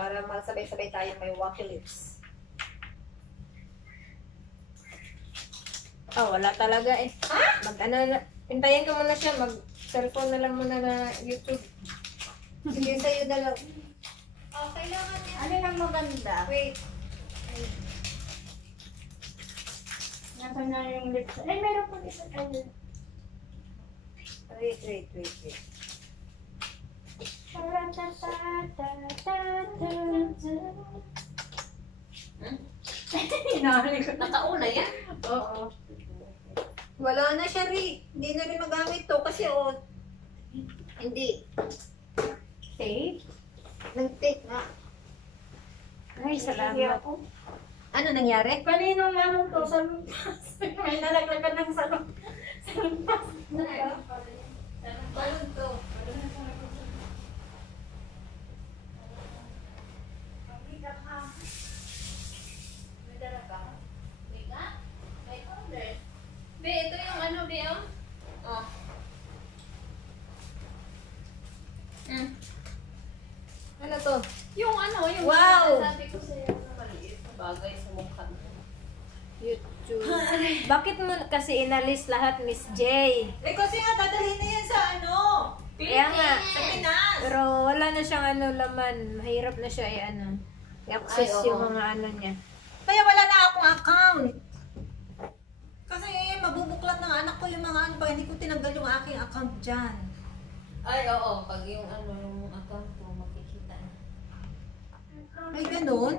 para masabay-sabay tayo may wacky lips. Oh, wala talaga eh. Ha? Mag-ano na, pintayin ko muna siya, mag-cellphone na lang muna na YouTube. Sige, sa'yo dalaw. Oh, kailangan niya. Ano lang maganda? Wait. Nasa na yung lips. Ay, meron po isa. Wait. Hinahali ko. Nakauna yan? Oo. Wala na siya, Ri. Hindi na rin magamit to kasi hindi. Tape? Nag-take na. Ay, salamat. Ano nangyari? Kaninong anong to? Salumpas. May nalaglagan ng salumpas. Balon to. Be, ito yung ano, Be, oh. Oh. Ano to? Yung ano, yung Wow! sabi ko sa'yo na maliit na bagay sa mukha mo. YouTube. Bakit mo kasi inalis lahat, Miss J? Eh kasi nga, dadalhin na yan sa ano? Kaya nga. Sa Pinas. Pero wala na siyang ano laman. Mahirap na siya i-ano. I-access Ay, oo. yung mga ano niya. Kaya wala na akong account. Kasi mabubuklat ng anak ko yung mga ano pa, hindi ko tinanggal yung aking account dyan. Ay, oo. Pag yung ano, yung account mo, makikita na. Ay, ganun?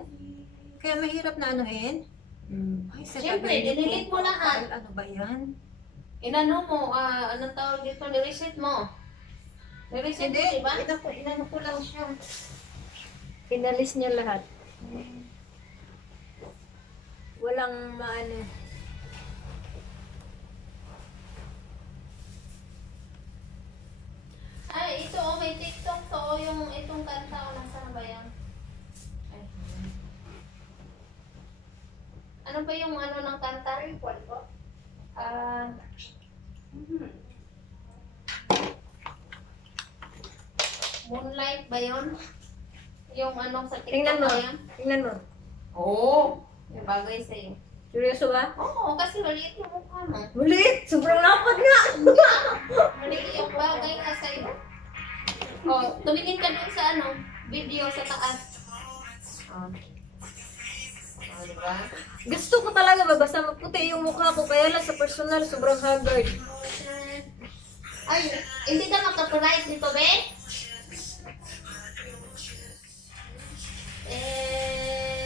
Kaya mahirap na anuhin? Ay, sa Siyempre, tagal nito. dinilit mo lahat. Ano ba yan? Inano mo, anong tawag dito, nireset mo. Nireset mo, Hindi, diba? inano ko lang siya. Inalis niya lahat. Walang maano. Ay, ito, oh, may TikTok to, oh, yung itong kanta, oh, nasaan ba yan? Ay. Ano ba yung ano ng kanta? Moonlight ba yun? Yung ano sa TikTok Tingnan mo. ba yan? Tingnan mo. Oo. Yung bagay sa'yo. Seryoso ba? Oo, kasi maliit yung mukha mo. Ulit! Sobrang lapad nga! Maliit yung bagay nga sa'yo. Oh, tumingin ka dun sa ano, video sa taas. Oh. Oh, diba? Gusto ko talaga ba basta maputi yung mukha ko. Kaya lang sa personal, sobrang haggard. Ay, hindi ka makapright dito, be?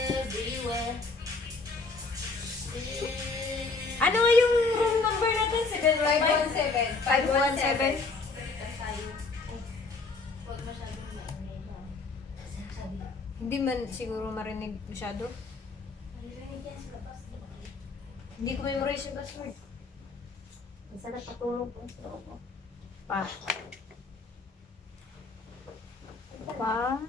Everywhere. Ano yung room number natin? 517. 517? Huwag masyadong maingay na. Sabi, Hindi man siguro marinig masyado. maririnig yan sa labas. Hindi ko memorize yung password. Isa na patulog po sa loob mo. Pa. Pa.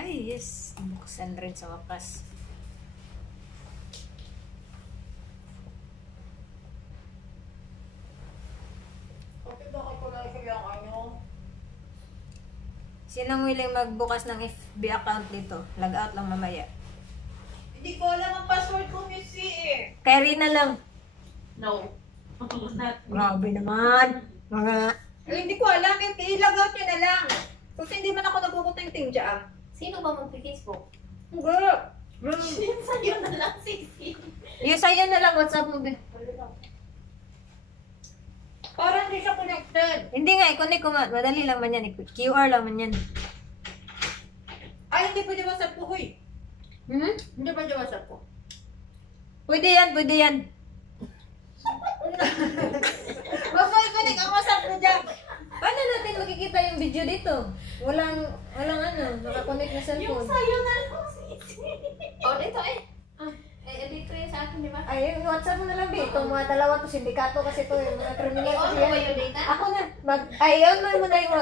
Ay, yes. Buksan rin sa wakas. Okay ba ako na yung ano? Sinong willing magbukas ng FB account dito? Log out lang mamaya. Hindi ko alam ang password ko, Missy eh. Kay Rina lang. No. Grabe naman. Mga... Hindi ko alam, i-log out nyo na lang. Kasi hindi man ako naguguting-ting dyan. Sino ba magpi-Facebook? Hindi. Sa'yo na lang, Sisi. Yung sa'yo na lang, WhatsApp mo. Be. Parang hindi siya connected. Hindi nga, i-connect ko. Madali lang man yan. QR lang man yan. Ay, hindi pwede WhatsApp ko, huy. Hmm? Hindi pwede WhatsApp ko. Pwede yan, pwede yan. Huwag mo i-connect ang WhatsApp ko dyan. Paano natin makikita yung video dito? Walang ano, nakakonect na Yung cellphone. sa'yo na lang, Sisi. Oh, dito eh. dito yun sa akin, di ba? Ay, yung WhatsApp mo na lang, Bi. Itong mga dalawa to, sindikato kasi to, yung mga criminal I-on kasi mo ba yan. yung data? Ako na. Ayun mo na yung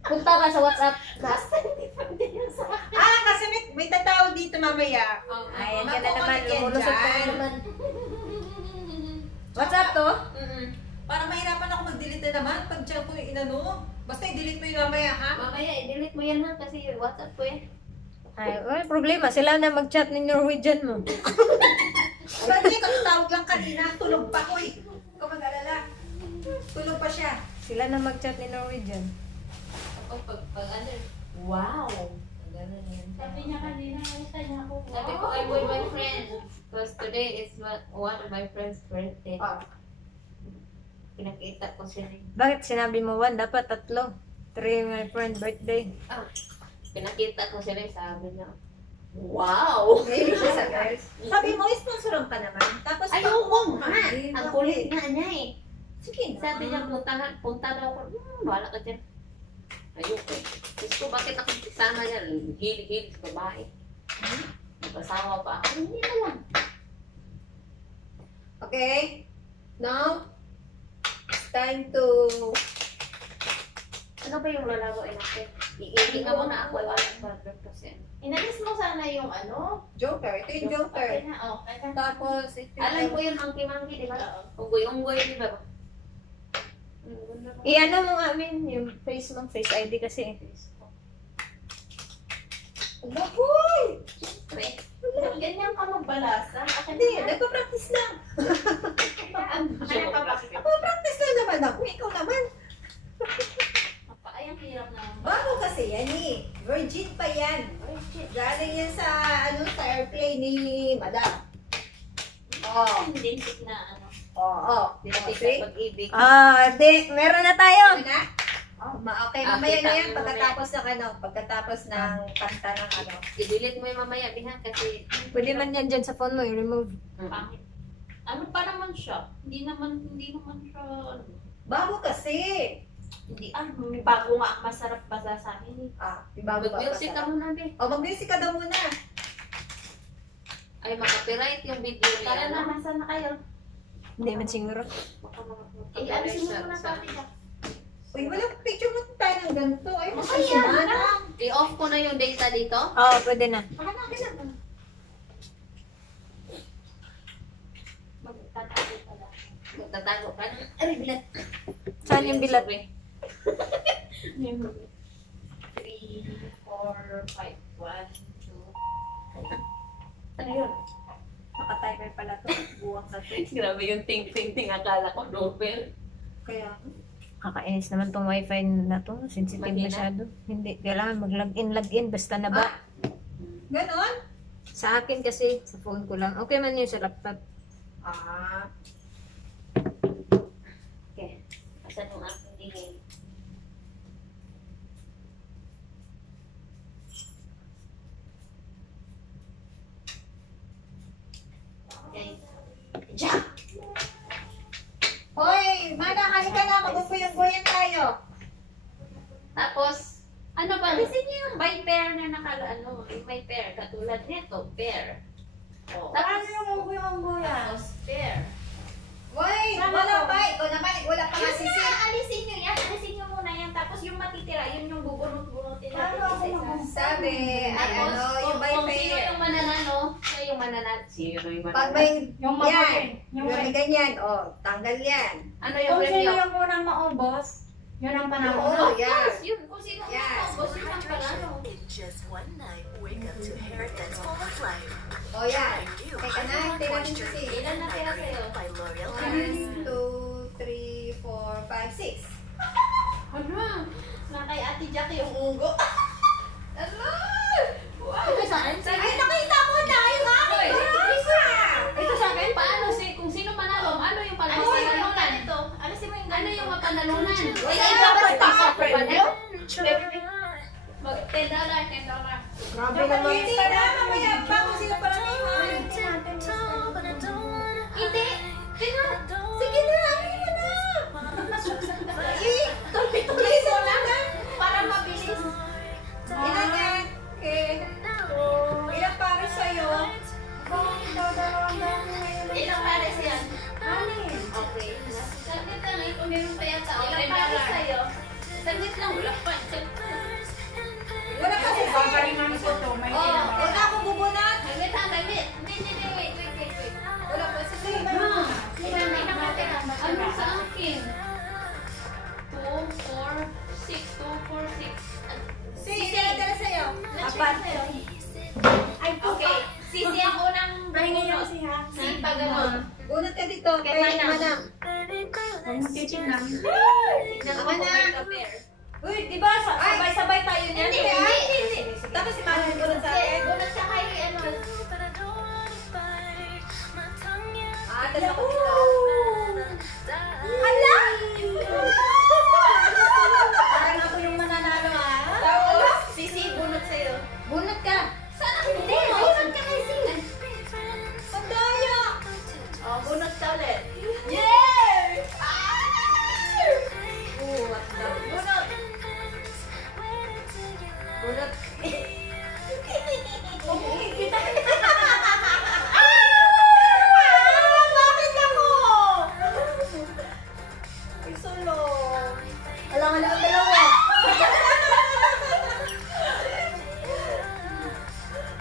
punta ka sa WhatsApp. Basta hindi pwede yun sa akin. Kasi may tatawag dito mamaya. Ayan ka na naman. Magkukulit yan Lumulusot ka na dyan. naman. WhatsApp to? Mm-mm. Para mahirapan ako mag-delete na naman pag dyan ko yung inano. Basta i-delete mo yung mamaya, ha? Mamaya, i-delete mo yan ha, kasi WhatsApp ko yan. Ay, wala problema. Sila na mag-chat ng Norwegian mo. Pwede ka tawag lang kanina. Tulog pa ko eh. Huwag ka mag-alala. Tulog pa siya. Sila na mag-chat ni Norwegian. O, pag ano, wow! Ganun yan. Sabi niya kanina, nakita niya ako. Sabi ko, I'm with my friend. Because today is one of my friend's birthday. Ah. Pinakita ko sila. Bakit sinabi mo 1? Dapat 3. 3 my friend birthday. Pinakita ko sila, sabi niya, wow! Mahilig siya sa girls. Sabi mo, sponsoran ka naman. Tapos, Ayoko nga! Ay, Ang bakit? kulit nga niya eh. Sige na. Sabi niya, punta daw ako. Bahala ka dyan. Ayoko eh. Gusto ko, bakit ako kasama niya? Hilig-hilig sa babae. Nag-asawa pa ako. Hindi na lang. Okay? Now, it's time to... Ano ba yung lalaroin natin? Iilig ka muna ako. Ay, 100%. Inalis mo sana yung ano? Joker. Ito yung Joker. Okay na, okay na. Tapos, ito Alam ko yung monkey-monkey, di ba? Unggoy-unggoy, di ba? Ang ganda mo. I-ano mo nga, Min, yung face mo, face ID kasi. Bahoy! Pre. Ganyan ka magbalasa. Hindi, nagpa-practice lang. Nagpa-practice lang naman ako. Ikaw naman. Ay, ang hirap na. Bago kasi yan eh. Virgin pa yan. Galing yan sa, sa airplane ni Madam. Oh. Lintik na ano. Oo. Dinapit sa pag-ibig. Meron na tayo. Ano na? Oh, okay, Ah, mamaya kita na yan mo pagkatapos ng kanta ng ano. I-delete mo yung mamaya, Bihan, kasi Pwede man yan dyan sa phone mo, i-remove. Pangit. Ano pa naman siya? Hindi naman siya, ano. Bago kasi. Hindi, may bago nga ang masarap basa sa akin eh. Yung bago pa. mag-music ka muna, Bi. Mag-music ka daw muna. Ay, makapiright yung video niya. Tara na, nasaan na kayo? Hindi man siguro. Alisin mo muna sa atin. Uy, walang picture mo tayo ng ganito. Ay, Masaya masaya na. I-off ko na yung data dito. Oo, pwede na. Hanapin na. Magtatago pala. Magtatago ka na. Ay, bilat. Saan yung bilat? Sorry. 3, 4, 5, 1, 2. Ano yun? Naka-timer pala to. Buwang sa to. Grabe yung ting-ting-ting. Akala ko doorbell. Kaya, Kakainis naman tong wifi na to. Sensitive Mahina? masyado. Hindi, kailangan mag-login, basta na ba? ganon? Sa akin kasi, sa phone ko lang. Okay man yun sa laptop. Okay. Asan yung aking dingin? Okay. Jack! Hoy, Mana, halika na. Mag-upuyan tayo. Tapos, ano ba? Alisin niyo yung by pair na ano, yung by pair. Katulad nito, pair. Oh. Paano yung upuyan? Tapos, pair. Hoy, wala pa. Ikaw naman, wala pa nga sisi. Alisin nyo yan. Alisin nyo muna yan. Tapos yung matitira, yun yung bubunot-bunutin natin isa-isa. Sabi, Tapos, yung by kung sino pair. yung mananalo, siya yung mananalo. Sino yung Pag mananalo? may, Yung yan. mabuti. Yung may ganyan, tanggal yan. Ano yung Kung sino premyo? yung unang maubos, yun ang panalo. Oo, Of yan. course, yun. Kung sino yung Yes. maubos, yun ang panalo. In just one night, wake up to hair that's full of life. Yan. New Teka na, tingnan natin Moisture si. Ilan na kaya sa'yo? by L'Oreal 1, Paris. 2, 3, 4, 5, 6. Ano? Na kay Ate Jackie yung ugo. Ano? Ito saan? Ay, nakita mo na! Yung akin! Ito sa akin, paano kung sino manalo, ano yung Alisin mo yung panalunan? ganito. Alisin mo yung Ano ganito. yung mapanalunan? Ay, dapat pa sa premyo? $10, $10. Grabe naman. Hindi na, mamaya pa kung sila paramihan. Hindi! Tingnan! Sige na, amin mo na. Please, wala na. Para mabilis. Ilan yan? Okay. Ilang para sa'yo? Saglit lang, wala pa. Wala kasi Babaliman ko to. May tinawag. wala akong bubunot. Saglit lang, saglit. Hindi, wait. Wala pa. Sige, May nakatira. Ano sa akin? 2, 4, 6. 2, 4, 6. Sige, tira sa'yo. Apat. Ay, Okay. Sisi ang unang Pahinga bunot. si ha. Si Pagamon. Bunot ka dito. Kay Kay Manang. Manang. Huwag mo titignan. Tignan mo kung Mana? may ka-pair. Uy, di ba sabay-sabay tayo niyan? Hindi. Tapos si Manang bunot sa akin. Bunot siya kay ano. Tapos ako dito. Hala! Parang ako yung mananalo Sisi, bunot sa'yo. Bunot ka. Sana hindi. Bunot ka kay Sisi. Ang daya. Oh, bunot ka ulit. Yay! Bunot. Bunot. Bakit ako? Ay, sulong. Alam nga naman dalawa.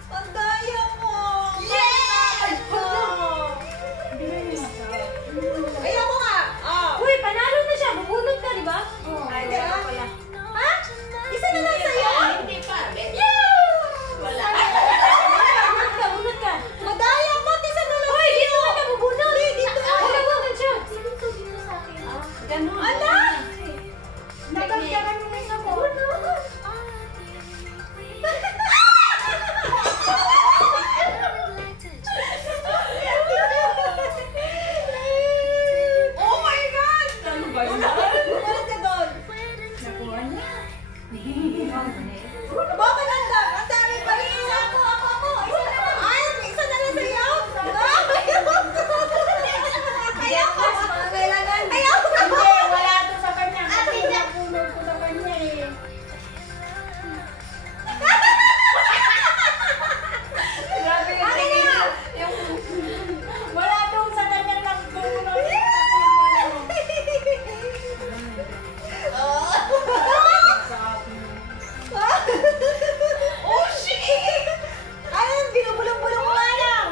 Ang daya mo. Yes! Ayoko nga. Uy, panalo na siya. Bubunot ka, di ba? Ay, di ba? Ha? Isa na lang sa'yo. Hindi pa. Wala. Bunot ka. Madaya mo. Isa na lang Uy, sa'yo. dito ka nabubunot. Hindi, dito. Bubunot siya. Ganun. Ala! Nagagdagan mo na isa ko. Oh my God! Ano ba yun? Bumalik ka doon. Nakuha niya. Bakit ang dami pa rin? Isa ako. Isa na lang. Ay, isa na lang sa'yo. Ayoko. Mga kailangan. Ayoko. Hindi, wala to sa kanya. Kasi napulog ko sa kanya eh. Grabe yung tingin. Wala to sa kanya lang tulog. Oh, shit! Ano yung binubulong-bulong mo nga lang?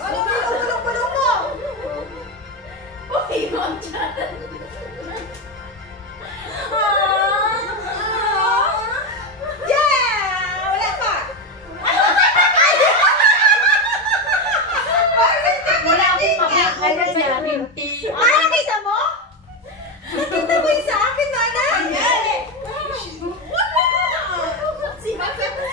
Ano yung binubulong-bulong mo? Uy, ma'am dyan. Yeah! Wala pa! Wala akong pakakalan na binti. Ay, nakita mo? Nakita mo yung sa akin, Mana?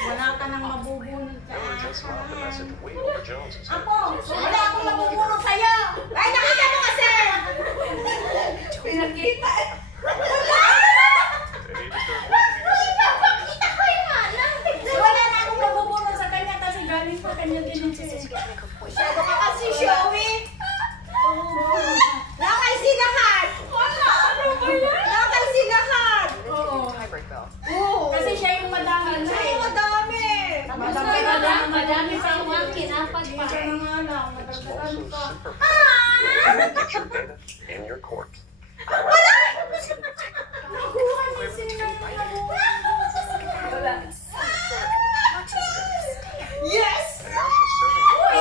Wala ka nang mabubunod sa Just left a message way over Jones's. Ako! Wala akong mabubulong sa'yo! Ay, nakita mo kasi! Pinakita! They need to start working together. Wala na akong mabubunod sa kanya kasi galing sa kanya din yung Masyado ka kasi showy! Nakay silahan! Wala! Ano ba yan? Nakay silahan! Oo. Oo! Kasi siya yung madami na Ay, eh. madami! Madami pa ang akin. Apat pa. Siya na nga lang, madagdagan Also pa. super fast. Get your data in your court. Nakuha niya sila na nakuha. Wala. Yes! And now she's serving Uy!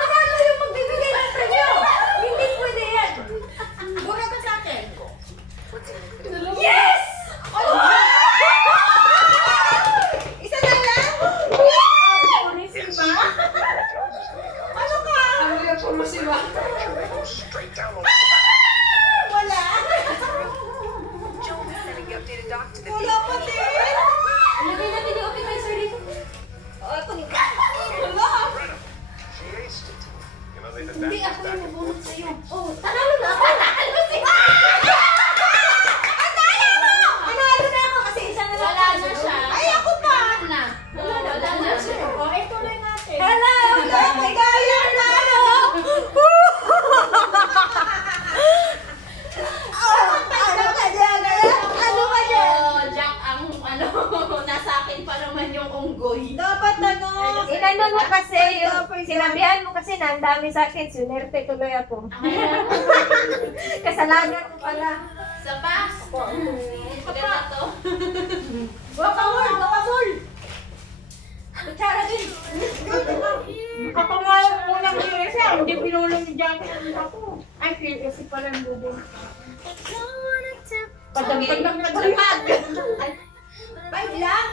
Panalo yung magbibigay ng premyo. Hindi pwede yan. Bunot ka sa akin! Yes! Isa na lang? Pulisin ba? Ano ka? Make sure they go straight down the Wala! Joel is sending the updated doc to the Wala pa din! Ilagay natin yung appetizer dito. Wala! She aced it. You know, they did Hindi that ako back yung and bubunot forth. sa'yo. Oh, tanalo na ako. Panalo na ako kasi isa na lang. Wala na siya. Ay, ako pa! Wala na. Wala na. O, ay tuloy natin. Hello! Ay, daya na! Ano ka dyan? Ano ka dyan? Oh, Jack, ang ano, nasa akin pa naman yung unggoy. Dapat ano? Inano mo kasi, sinabihan mo kasi na ang dami sa akin, sunerte tuloy ako. Kasalanan ko pala. Isa pa? Ganda to. Bakawal! Kutsara din. Nakapangalan mo ng USA. Hindi pinulong ni Jackie ang ako. Ay, si pala ang bubong. Padang-padang na Isa pa. $5 lang?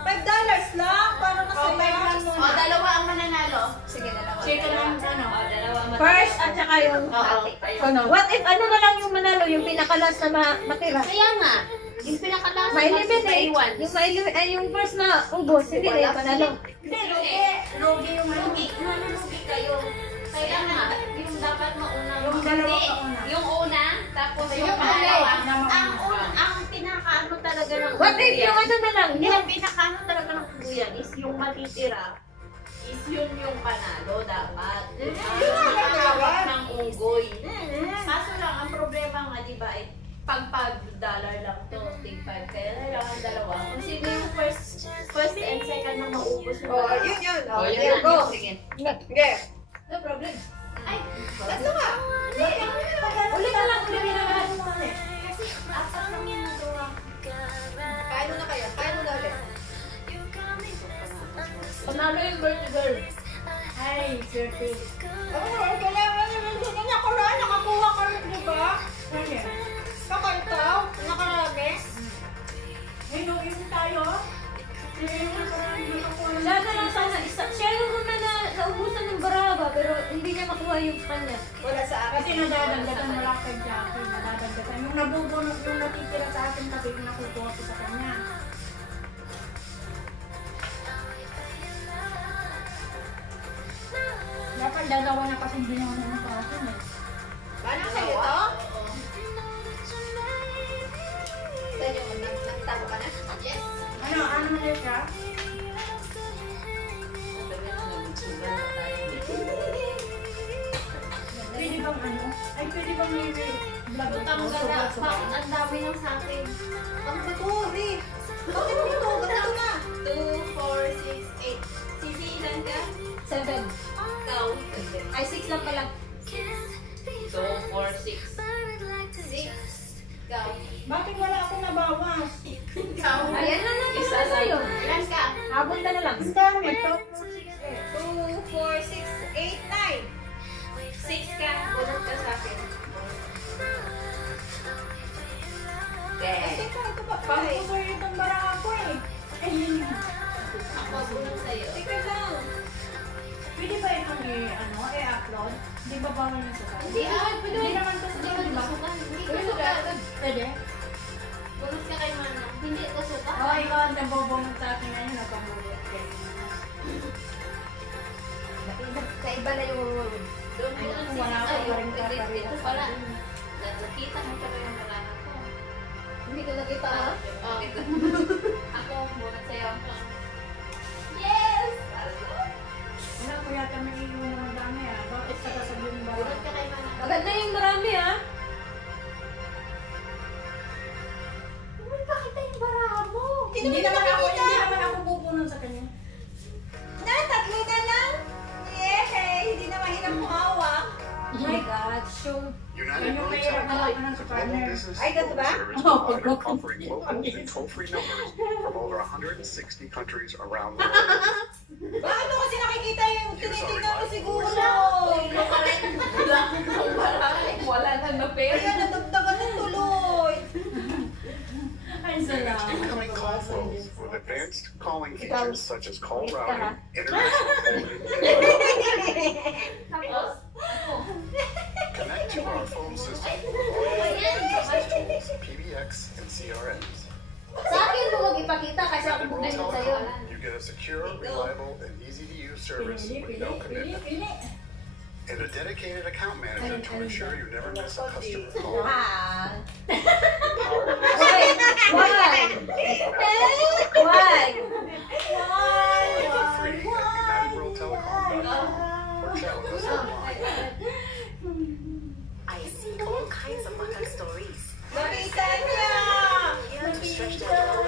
$5 lang? Para masaya. O, dalawa ang mananalo. Sige, dalawa. Sige lang, ano. O, dalawa ang mananalo. First at saka yung Oo. ano. What if ano na lang yung manalo, yung pinakalas na matira? Kaya nga, yung pinakalas Ma-eliminate. Yung ay yung first na ubos, hindi na yung panalo. Hindi, Rugi yung ano. Malugi kayo. Kaya nga, yung dapat mauna. Yung dalawa Hindi, pa una. yung una, tapos yung Yung pangalawa. pangalawa. Ang pinakaano talaga ng What if yung ano na lang, yung pinakaano talaga ng kuyan is yung matitira is yun yung panalo dapat. Dapat ng unggoy. Kaso lang, ang problema nga, di ba, eh, pag-$5 lang to, take 5. Kaya kailangan dalawa. Kung sino yung first and second na maubos yung dalawa. yun. Oh, yun na. Sige. Sige. No problem. Ay, Ito nga. Uli ka lang, uli ka lang. apat lang yung nagawa. Kain mo na kayo. Kain mo na ulit. Panalo yung girl. Ay, sirte. Ako lang, nakakuha ka rin, di ba? Ano? Saka ikaw, nakalagi. Ay, nung tayo. Siya na lang sana. Siya yung una na naubusan ng baraba, pero hindi niya makuha yung sa kanya. Wala sa akin. Kasi nadadagdagan mo lang kay Jackie, nadadagdagan. Yung nabubunot, yung natitira sa akin kasi yung nakukuha ko sa kanya. Dapat dalawa na kasi binawa mo sa akin eh. Paano sa'yo to? Sa'yo, nagtalo ka na? Yes. Ano na siya? Pwede bang ano? Ay, pwede bang may vlog Utang ito? gala. Suba-suba. Ang dami ng sa akin. Ang bato, Ri. Bakit mo ito? Ganito na. 2, 4, 6, 8. Sisi, ilan ka? 7. Ikaw. Ay, 6 lang pala. 2, 4, 6. 6. Ikaw. Bakit wala akong nabawas? Ikaw. Ayan lang naman Isa na sa'yo. Ilan ka? Habol ka na lang. Ang dami. Ito. 2, 4, 6, 8, 9. 6 ka. Bunot ka sa akin. Kasi ka, ito ba? Pang-usor itong barang ako eh. Ay, hindi. Ako bunot sa'yo. Teka lang. Pwede ba itong i-upload? Hindi ba bawal na sa kanya? Hindi, pwede. Hindi naman to Hindi sa ka di ba? kasukan. Hindi Pwede kasukan. Pwede? Bunot ka kay Mana. Hindi kasukan. Oo, ikaw ang nabobonot sa akin ngayon. Napamulot ka. Kaiba na yung Doon mo lang Wala sisi. ka Ay, pa rin pwede. kakaroon. Ito pala. Nakita mo pala yung banana ko. hindi ko nakita ha. Oh. Ako, bunot sa'yo. Yes! Wala ko yata may iwan ng dami ah. Bakit sa kasabihin ba? Bunot ka kay Mana. Maganda yung marami ha. Bakit yung baraha mo? Hindi naman ako bubunot sa kanya. Na, tatlo na lang. Yay! Hindi na mahirap kumawak. Oh my God, show. United Ano Road kaya Telecom, ano sa the global partner? business Ay, ganito ba? service provider offering local and toll-free numbers from over 160 countries around the world. Bakit mo kasi nakikita yung tinitingnan mo siguro? Wala na na pera. Ayan, nadagdagan na tuloy. Ay, salamat. Incoming call flows with advanced calling features such as call routing, international Tapos, connect to our phone system with all business tools, PBX, and CRMs. Sa akin mo wag ipakita kasi ako United Road bumili sa'yo. Telecom, you get a secure, reliable, and easy-to-use service with no commitment, and a dedicated account manager to ensure you never miss a customer call. Ah. Why? Why? Why? For free at UnitedWorldTelecom.com or chat with us online. I see all kinds of macaque stories. Nakita niya! Here to stretch their tail.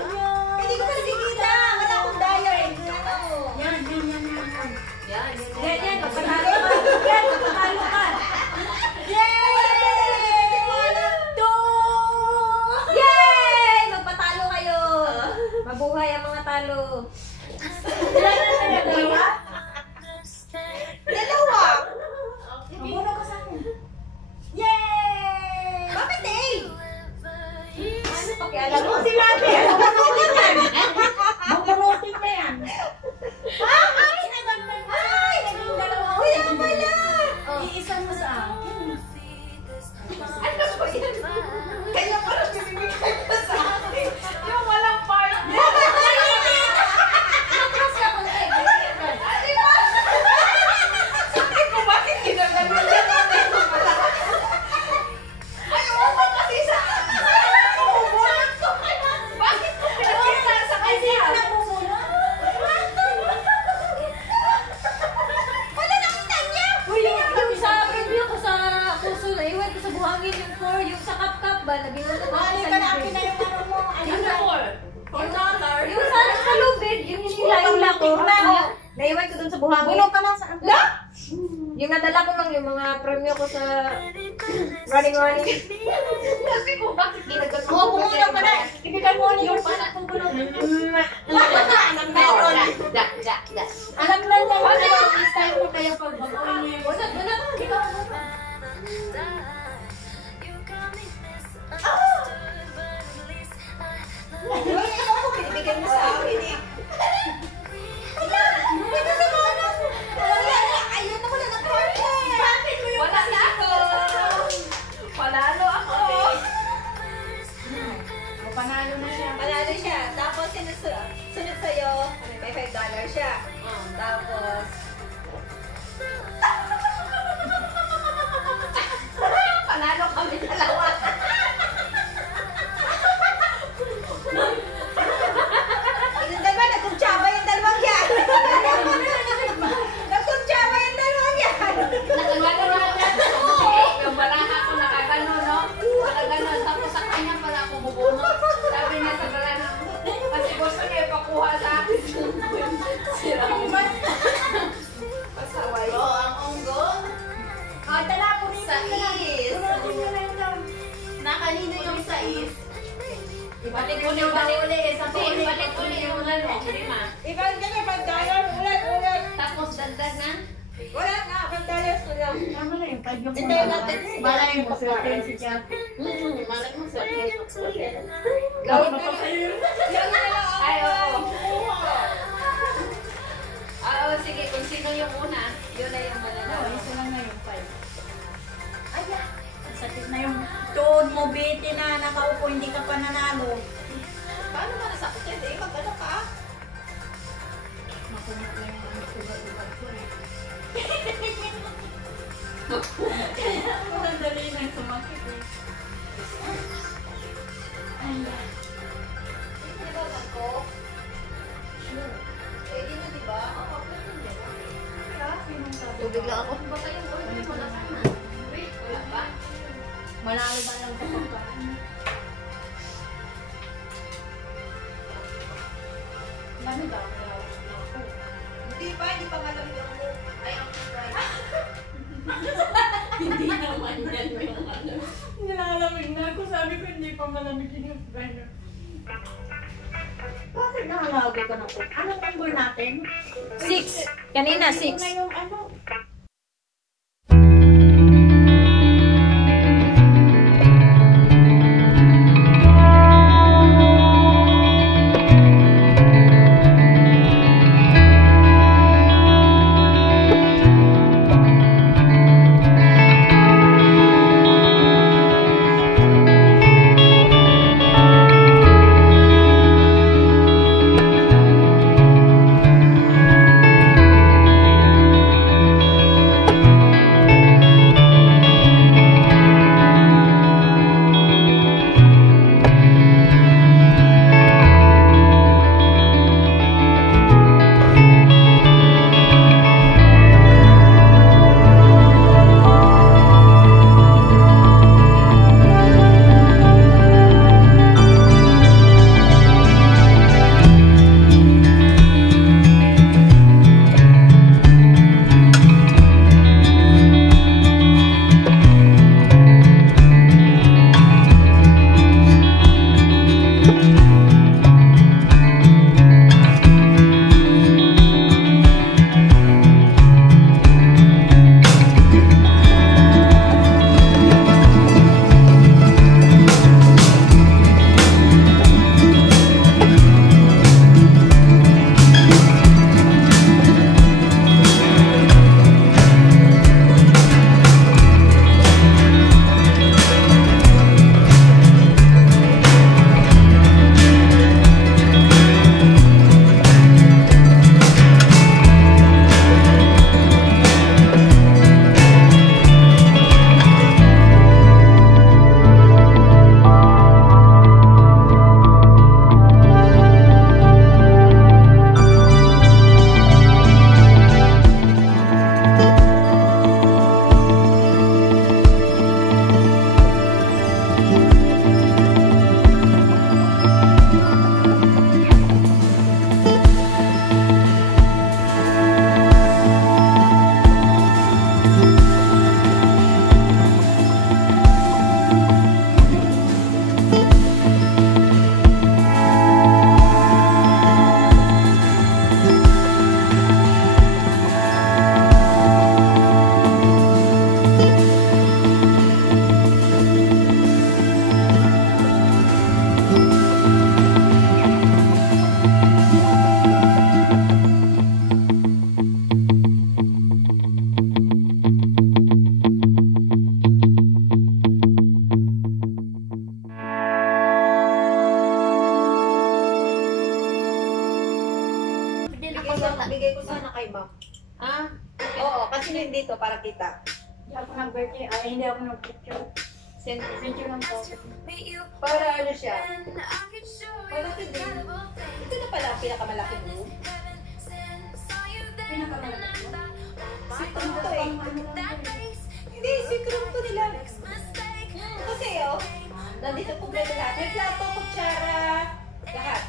Hindi ko pa nakikita! Wala akong daya eh. Ano? Yan. yan. Yan, pagkatalo ka. Yan, pagkatalo ka. Yay! Wala to! panalo. Dalawa! Mabuno ka sa akin. Yay! Bakit eh? Ano pakialam mo? Sila natin! Bubunutin na yan. Ay! Nagandang ay! Naging dalawa. Uy, ano pala? Iisa mo sa akin. Ano ba yan? Kaya parang bibigay ka sa akin. Yung walang partner. Sabi ko, bakit ginagano yan? Ay, upo kasi sa akin. Bakit ko pinagkita sa kanya? Wala nakita niya! Uy, yung sa preview ko sa puso na iwan ko sa buhangin yung 4, yung sa kap-kap ba, nabinuto ko Balik ka na akin na yung ano mo. Yung na $4. Yung sa lubid, yung hinilain ko. Naiwan ko dun sa buhangin. Bulo ka lang sa ano? Yung nadala ko lang yung mga premyo ko sa running. Kasi kung bakit ginagawa Oo, bumulaw ka na. Ibigay mo ulit yung pala kung bulo. Alam na niya yung ano, style mo kaya pag baguhin niya yung... Binibigyan mo sa akin eh. Ayun na wala ng partner. Bakit mo yung Wala na ako. Panalo ako. panalo na siya. Panalo siya. Tapos sunod sa'yo, may $5 siya. Tapos, Panalo kami dalawa. yung dalawa, nagkuntsaba yung dalawang yan. Nagkuntsaba yung dalawang yan. Nakagano na. Yung balaka ko nakagano, no? Nakagano. Tapos sa kanya pala ako bubunot. Sabi niya sa balaka. Kasi gusto niya ipakuha sa akin. Sira ko ba? Pasaway. Oo, ang unggol. Dala ko rin. Sais. Bunutin mo na yung daw. Nakanino yung sais? Ibalik uli Balik uli yung ano. Lima. Ibalik ka niya, $5 ulit. Tapos dagdag na. Wala nga, $5 ko lang. Tama na yung 5 yung Hintayin natin. Malay mo sa atin si Jackie. Malay mo sa Gawin mo pa sa'yo. Ay, oo. Oo, sige. Kung sino yung una, yun na yung mananalo. Isa lang na yung 5. Ay, ang sakit na yung tuhod mo, Betty, na nakaupo, hindi ka pa nanalo. Paano ba nasakit yan? Eh, mag-ano ka? Makunot na yung ano, ubat-ubat ko eh. Sandali na yung sumakit eh. Ay, Di ba ako? Pwede na, di ba? Oo, pwede na. Tubig lang ako. Baka yung order mo na sana. Wait, wala pa? malalo ba lang kapag ka? Dami ba? Hindi pa, hindi pa malamig ang buhok. Ay, ang kulay. Hindi naman yan yung ano. Nilalamig na ako. Sabi ko hindi pa malamig yung friend. Bakit nakalaga ka na po? Anong number natin? 6. Kanina, Ito 6. na yung ano. bigay ko sana kay Mac. Ha? Oo, kasi yun dito para kita. Hindi ako nag-birthday. Ay, hindi ako nag-picture. Picture lang po. Para ano siya? Malaki din. Ito na pala ang pinakamalaki mo. Pinakamalaki mo. Sikrom to eh. Hindi, sikrom to nila. Kasi oh, nandito kompleto lahat. May plato, kutsara, lahat.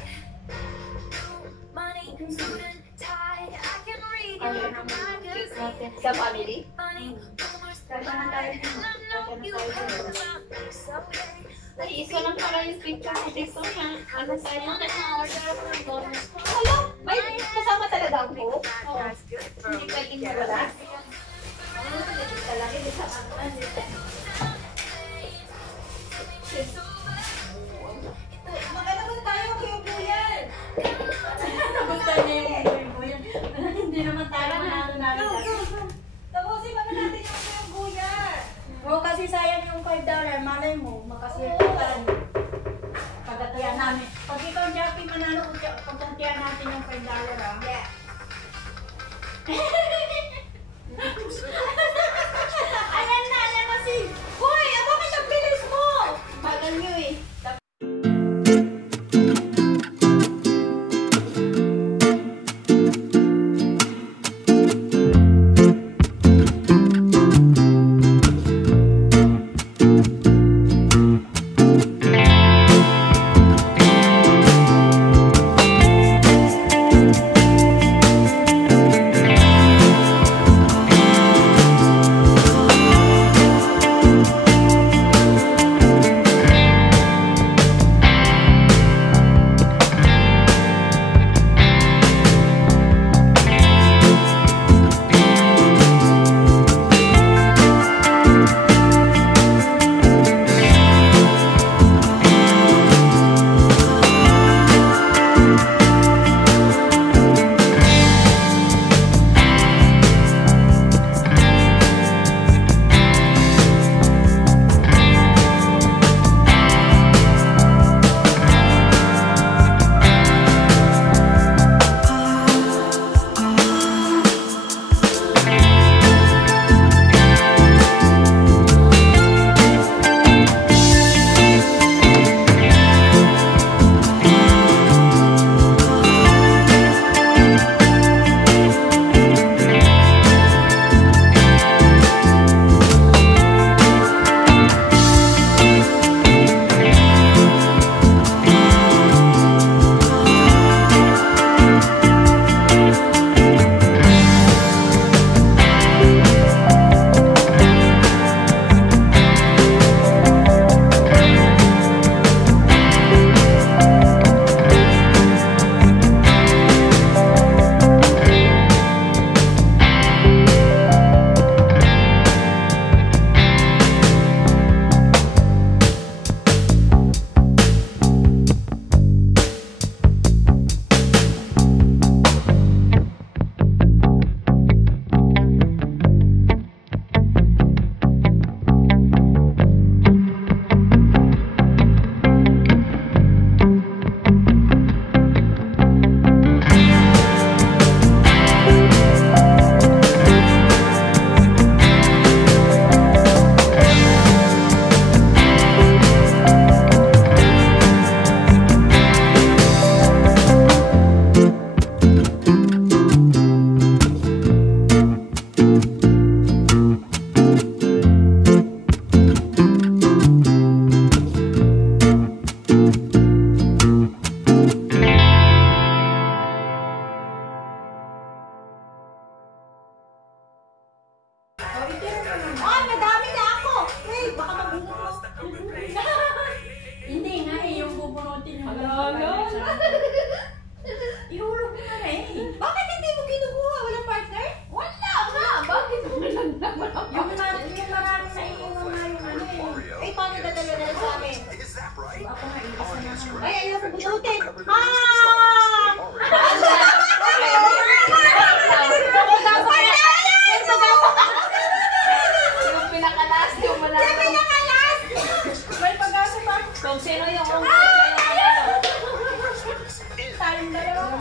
Sa family? Ay, isa lang pala yung picture ko dito na ano tayo. Na-order ako ng bonus ko. Hello? May kasama talaga ang Coke? Oo. Hindi pwedeng mawala? Talaga, hindi sa Maganda mo tayo kayo po yan. Nagustuhan niya yung buyan. Hindi naman tayo manalo namin. Tapusin mo na natin yung kayo buyan. Oo, kasi sayang yung $5. Malay mo, makaswerte ka rin. Pagkatiyan namin. Pag ikaw, Jackie, manalo, pagkatiyan natin yung $5, ah. Yeah. Ayan na kasi. Hoy, bakit ang bilis mo? Bagal nyo eh. Ihulog mo na rin. Bakit hindi mo kinukuha? Walang partner? Wala nga! Bakit mo lang naman ako? Yung maraming naiiwan na yung ano eh. Eh, paano dadala na lang sa amin? Is that right? Ako nga, iisa naman. Ay, ayaw ko bunutin. Ha! Yung pinakalas, yung malaman. May pag-asa pa. Kung sino yung siya yung manalo. Tayong dalawa.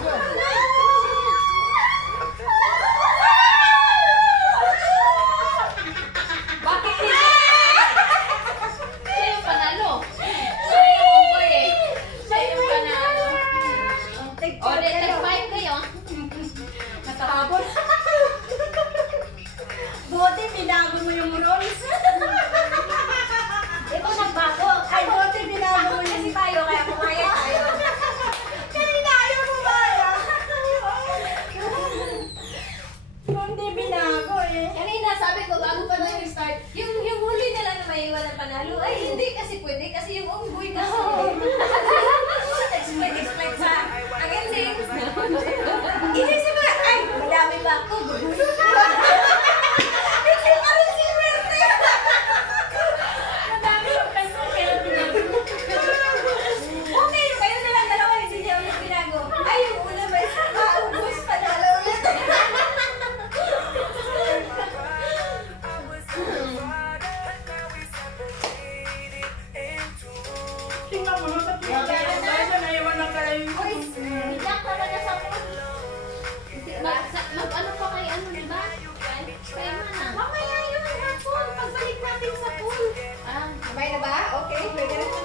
Bigyan ka na sa pool. Mag-ano pa kay ano, di ba? Kay Mana. Mamaya yun, hapon. Pagbalik natin sa pool. Ah, Sabay na ba? Okay, pwede na